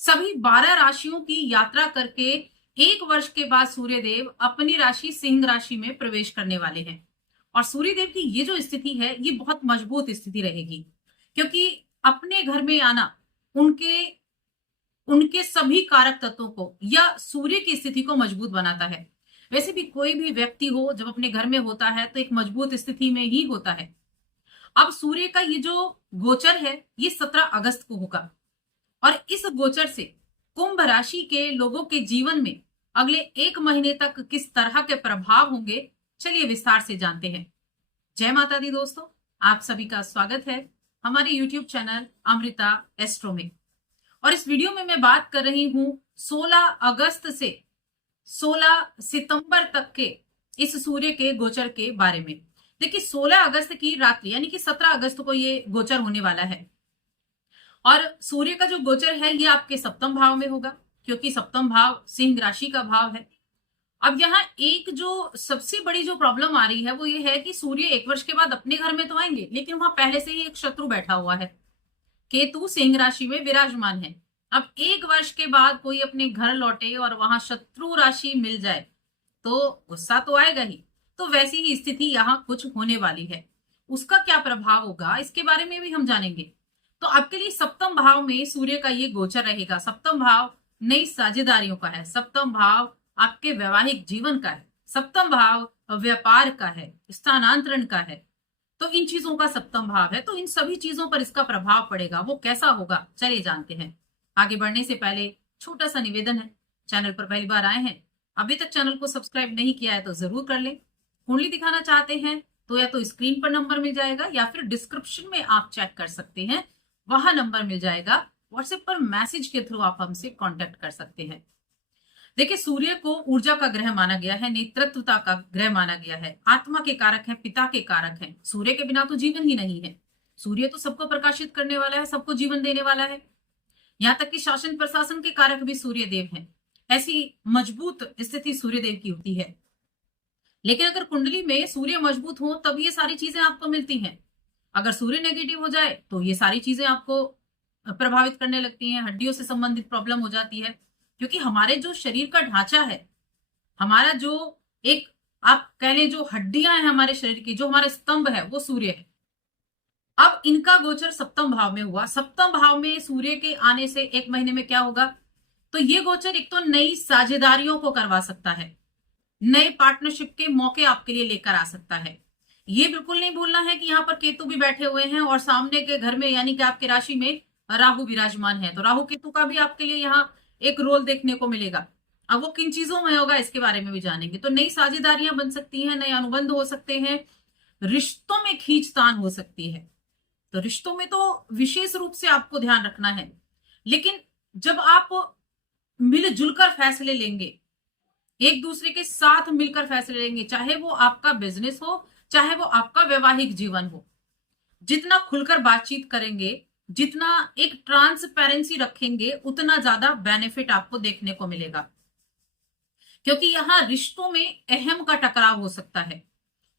सभी 12 राशियों की यात्रा करके 1 वर्ष के बाद सूर्यदेव अपनी राशि सिंह राशि में प्रवेश करने वाले हैं। और सूर्यदेव की ये जो स्थिति है ये बहुत मजबूत स्थिति रहेगी, क्योंकि अपने घर में आना उनके उनके सभी कारक तत्वों को या सूर्य की स्थिति को मजबूत बनाता है। वैसे भी कोई भी व्यक्ति हो जब अपने घर में होता है तो एक मजबूत स्थिति में ही होता है। अब सूर्य का ये जो गोचर है ये 17 अगस्त को होगा और इस गोचर से कुंभ राशि के लोगों के जीवन में अगले 1 महीने तक किस तरह के प्रभाव होंगे, चलिए विस्तार से जानते हैं। जय माता दी दोस्तों, आप सभी का स्वागत है हमारे YouTube चैनल अमृता एस्ट्रो में। और इस वीडियो में मैं बात कर रही हूं 16 अगस्त से 16 सितंबर तक के इस सूर्य के गोचर के बारे में। देखिए 16 अगस्त की रात्रि यानी कि 17 अगस्त को ये गोचर होने वाला है और सूर्य का जो गोचर है ये आपके सप्तम भाव में होगा, क्योंकि सप्तम भाव सिंह राशि का भाव है। अब यहाँ एक जो सबसे बड़ी जो प्रॉब्लम आ रही है वो ये है कि सूर्य 1 वर्ष के बाद अपने घर में तो आएंगे, लेकिन वहां पहले से ही एक शत्रु बैठा हुआ है, केतु सिंह राशि में विराजमान है। अब 1 वर्ष के बाद कोई अपने घर लौटे और वहां शत्रु राशि मिल जाए तो गुस्सा तो आएगा ही। तो वैसी ही स्थिति यहाँ कुछ होने वाली है। उसका क्या प्रभाव होगा इसके बारे में भी हम जानेंगे। तो आपके लिए सप्तम भाव में सूर्य का ये गोचर रहेगा। सप्तम भाव नई साझेदारियों का है, सप्तम भाव आपके वैवाहिक जीवन का है, सप्तम भाव व्यापार का है, स्थानांतरण का है। तो इन चीजों का सप्तम भाव है, तो इन सभी चीजों पर इसका प्रभाव पड़ेगा। वो कैसा होगा चलिए जानते हैं। आगे बढ़ने से पहले छोटा सा निवेदन है, चैनल पर पहली बार आए हैं, अभी तक चैनल को सब्सक्राइब नहीं किया है तो जरूर कर लें। कुंडली दिखाना चाहते हैं तो या तो स्क्रीन पर नंबर मिल जाएगा या फिर डिस्क्रिप्शन में आप चेक कर सकते हैं, वहां नंबर मिल जाएगा। व्हाट्सएप पर मैसेज के थ्रू आप हमसे कांटेक्ट कर सकते हैं। देखिए सूर्य को ऊर्जा का ग्रह माना गया है, नेतृत्वता का ग्रह माना गया है, आत्मा के कारक है, पिता के कारक है। सूर्य के बिना तो जीवन ही नहीं है। सूर्य तो सबको प्रकाशित करने वाला है, सबको जीवन देने वाला है। यहाँ तक कि शासन प्रशासन के कारक भी सूर्य देव हैं। ऐसी मजबूत स्थिति सूर्य देव की होती है। लेकिन अगर कुंडली में सूर्य मजबूत हो तब ये सारी चीजें आपको मिलती हैं। अगर सूर्य नेगेटिव हो जाए तो ये सारी चीजें आपको प्रभावित करने लगती हैं, हड्डियों से संबंधित प्रॉब्लम हो जाती है। क्योंकि हमारे जो शरीर का ढांचा है, हमारा जो एक आप कह लें जो हड्डियां हैं हमारे शरीर की, जो हमारा स्तंभ है वो सूर्य है। अब इनका गोचर सप्तम भाव में हुआ। सप्तम भाव में सूर्य के आने से 1 महीने में क्या होगा, तो ये गोचर एक तो नई साझेदारियों को करवा सकता है, नए पार्टनरशिप के मौके आपके लिए लेकर आ सकता है। ये बिल्कुल नहीं भूलना है कि यहाँ पर केतु भी बैठे हुए हैं और सामने के घर में यानी कि आपके राशि में राहु विराजमान है, तो राहु केतु का भी आपके लिए यहाँ एक रोल देखने को मिलेगा। अब वो किन चीजों में होगा इसके बारे में भी जानेंगे। तो नई साझेदारियां बन सकती हैं, नए अनुबंध हो सकते हैं, रिश्तों में खींचतान हो सकती है। तो रिश्तों में तो विशेष रूप से आपको ध्यान रखना है, लेकिन जब आप मिलजुल कर फैसले लेंगे, एक दूसरे के साथ मिलकर फैसले लेंगे, चाहे वो आपका बिजनेस हो चाहे वो आपका वैवाहिक जीवन हो, जितना खुलकर बातचीत करेंगे, जितना एक ट्रांसपेरेंसी रखेंगे, उतना ज्यादा बेनिफिट आपको देखने को मिलेगा। क्योंकि यहाँ रिश्तों में अहम का टकराव हो सकता है।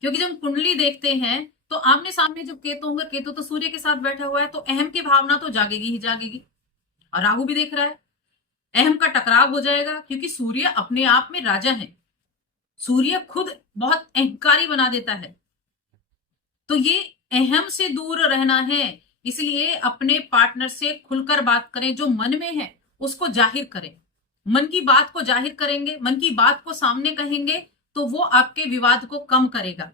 क्योंकि जब कुंडली देखते हैं तो आमने सामने जब केतु होंगे, केतु तो सूर्य के साथ बैठा हुआ है, तो अहम की भावना तो जागेगी ही जागेगी। और राहु भी देख रहा है, अहम का टकराव हो जाएगा। क्योंकि सूर्य अपने आप में राजा है, सूर्य खुद बहुत अहंकारी बना देता है। तो ये अहम से दूर रहना है, इसलिए अपने पार्टनर से खुलकर बात करें, जो मन में है उसको जाहिर करें। मन की बात को जाहिर करेंगे, मन की बात को सामने कहेंगे तो वो आपके विवाद को कम करेगा।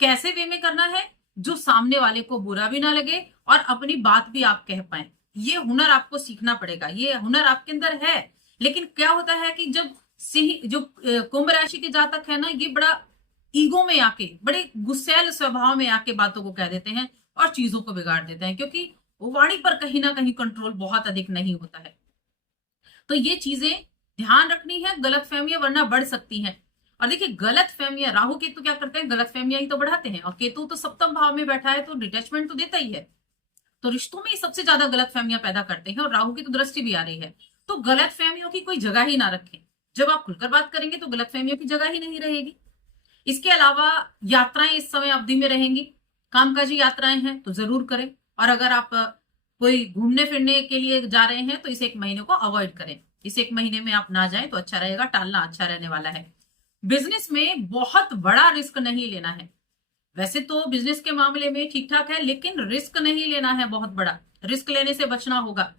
कैसे वे में करना है, जो सामने वाले को बुरा भी ना लगे और अपनी बात भी आप कह पाए। ये हुनर आपको सीखना पड़ेगा, ये हुनर आपके अंदर है। लेकिन क्या होता है कि जब सिंह जो कुंभ राशि के जातक है ना, ये बड़ा ईगो में आके, बड़े गुस्सैल स्वभाव में आके बातों को कह देते हैं और चीजों को बिगाड़ देते हैं, क्योंकि वाणी पर कहीं ना कहीं कंट्रोल बहुत अधिक नहीं होता है। तो ये चीजें ध्यान रखनी है, गलत फहमियां वरना बढ़ सकती हैं। और देखिए गलत फहमियां, राहु केतु क्या करते हैं, गलत फहमियां ही तो बढ़ाते हैं। और केतु तो सप्तम भाव में बैठा है तो डिटैचमेंट तो देता ही है, तो रिश्तों में सबसे ज्यादा गलत फहमियां पैदा करते हैं। और राहु की तो दृष्टि भी आ रही है, तो गलत फहमियों की कोई जगह ही ना रखें। जब आप खुलकर बात करेंगे तो गलत फहमियों की जगह ही नहीं रहेगी। इसके अलावा यात्राएं इस समय अवधि में रहेंगी, कामकाजी यात्राएं हैं तो जरूर करें। और अगर आप कोई घूमने फिरने के लिए जा रहे हैं तो इस एक महीने को अवॉइड करें। इस एक महीने में आप ना जाएं तो अच्छा रहेगा, टालना अच्छा रहने वाला है। बिजनेस में बहुत बड़ा रिस्क नहीं लेना है। वैसे तो बिजनेस के मामले में ठीक ठाक है, लेकिन रिस्क नहीं लेना है बहुत बड़ा। रिस्क लेने से बचना होगा।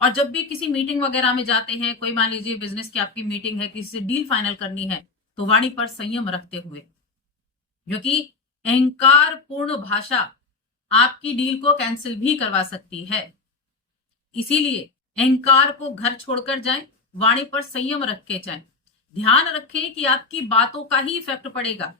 और जब भी किसी मीटिंग वगैरह में जाते हैं, कोई मान लीजिए बिजनेस की आपकी मीटिंग है, किसी से डील फाइनल करनी है, तो वाणी पर संयम रखते हुए, क्योंकि अहंकार पूर्ण भाषा आपकी डील को कैंसिल भी करवा सकती है। इसीलिए अहंकार को घर छोड़कर जाएं, वाणी पर संयम रख के जाएं। ध्यान रखें कि आपकी बातों का ही इफेक्ट पड़ेगा।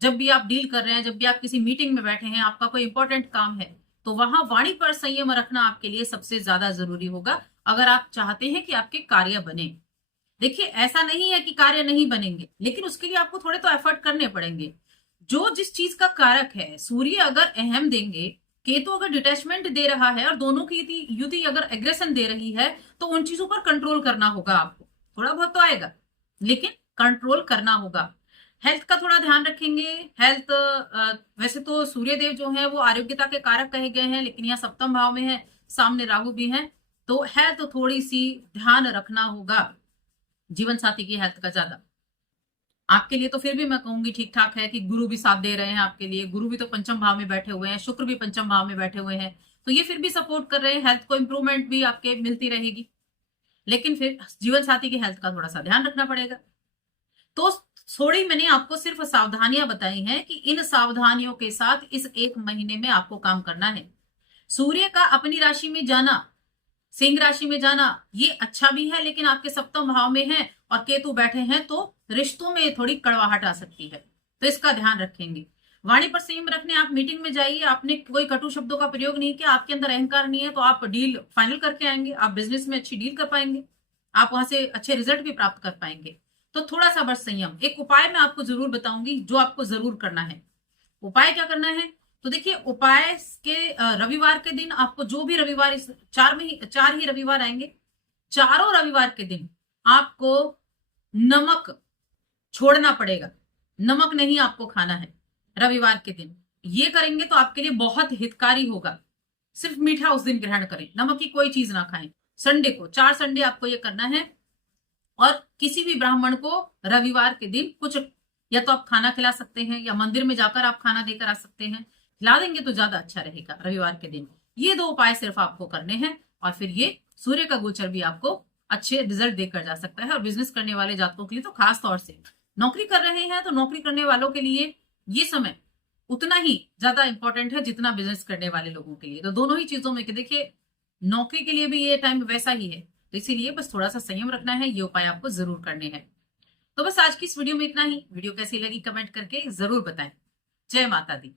जब भी आप डील कर रहे हैं, जब भी आप किसी मीटिंग में बैठे हैं, आपका कोई इंपॉर्टेंट काम है, तो वहां वाणी पर संयम रखना आपके लिए सबसे ज्यादा जरूरी होगा, अगर आप चाहते हैं कि आपके कार्य बने। देखिए, ऐसा नहीं है कि कार्य नहीं बनेंगे, लेकिन उसके लिए आपको थोड़े तो एफर्ट करने पड़ेंगे। जो जिस चीज का कारक है, सूर्य अगर अहम देंगे, केतु अगर डिटैचमेंट दे रहा है, और दोनों की युति अगर एग्रेशन दे रही है, तो उन चीजों पर कंट्रोल करना होगा आपको। थोड़ा बहुत तो आएगा, लेकिन कंट्रोल करना होगा। हेल्थ का थोड़ा ध्यान रखेंगे। हेल्थ, वैसे तो सूर्य देव जो है वो आरोग्यता के कारक कहे गए हैं, लेकिन यहाँ सप्तम भाव में है, सामने राहु भी है, तो हेल्थ थोड़ी सी ध्यान रखना होगा। जीवन साथी की हेल्थ का ज्यादा। आपके लिए तो फिर भी मैं कहूंगी ठीक ठाक है कि गुरु भी साथ दे रहे हैं आपके लिए। गुरु भी तो पंचम भाव में बैठे हुए हैं, शुक्र भी पंचम भाव में बैठे हुए हैं, तो ये फिर भी सपोर्ट कर रहे हैं। हेल्थ को इंप्रूवमेंट भी आपके मिलती रहेगी, लेकिन फिर जीवन साथी की हेल्थ का थोड़ा सा ध्यान रखना पड़ेगा। तो थोड़ी मैंने आपको सिर्फ सावधानियां बताई हैं कि इन सावधानियों के साथ इस एक महीने में आपको काम करना है। सूर्य का अपनी राशि में जाना, सिंह राशि में जाना, ये अच्छा भी है, लेकिन आपके सप्तम भाव में है और केतु बैठे हैं, तो रिश्तों में थोड़ी कड़वाहट आ सकती है, तो इसका ध्यान रखेंगे। वाणी पर संयम रखने, आप मीटिंग में जाइए, आपने कोई कटु शब्दों का प्रयोग नहीं किया, आपके अंदर अहंकार नहीं है, तो आप डील फाइनल करके आएंगे, आप बिजनेस में अच्छी डील कर पाएंगे, आप वहां से अच्छे रिजल्ट भी प्राप्त कर पाएंगे। तो थोड़ा सा बस संयम। एक उपाय मैं आपको जरूर बताऊंगी जो आपको जरूर करना है। उपाय क्या करना है, तो देखिए, उपाय के रविवार के दिन आपको, जो भी रविवार, इस 4 ही रविवार आएंगे, चारों रविवार के दिन आपको नमक छोड़ना पड़ेगा। नमक नहीं आपको खाना है रविवार के दिन। ये करेंगे तो आपके लिए बहुत हितकारी होगा। सिर्फ मीठा उस दिन ग्रहण करें, नमक की कोई चीज ना खाएं। संडे को, 4 संडे आपको ये करना है। और किसी भी ब्राह्मण को रविवार के दिन कुछ, या तो आप खाना खिला सकते हैं, या मंदिर में जाकर आप खाना देकर आ सकते हैं। खिला देंगे तो ज्यादा अच्छा रहेगा रविवार के दिन। ये 2 उपाय सिर्फ आपको करने हैं, और फिर ये सूर्य का गोचर भी आपको अच्छे रिजल्ट देकर जा सकता है। और बिजनेस करने वाले जातकों के लिए तो खास तौर से, नौकरी कर रहे हैं तो नौकरी करने वालों के लिए ये समय उतना ही ज्यादा इंपॉर्टेंट है जितना बिजनेस करने वाले लोगों के लिए। तो दोनों ही चीजों में, कि देखिए, नौकरी के लिए भी ये टाइम वैसा ही है, तो इसीलिए बस थोड़ा सा संयम रखना है। ये उपाय आपको जरूर करने हैं। तो बस आज की इस वीडियो में इतना ही। वीडियो कैसी लगी कमेंट करके जरूर बताएं। जय माता दी।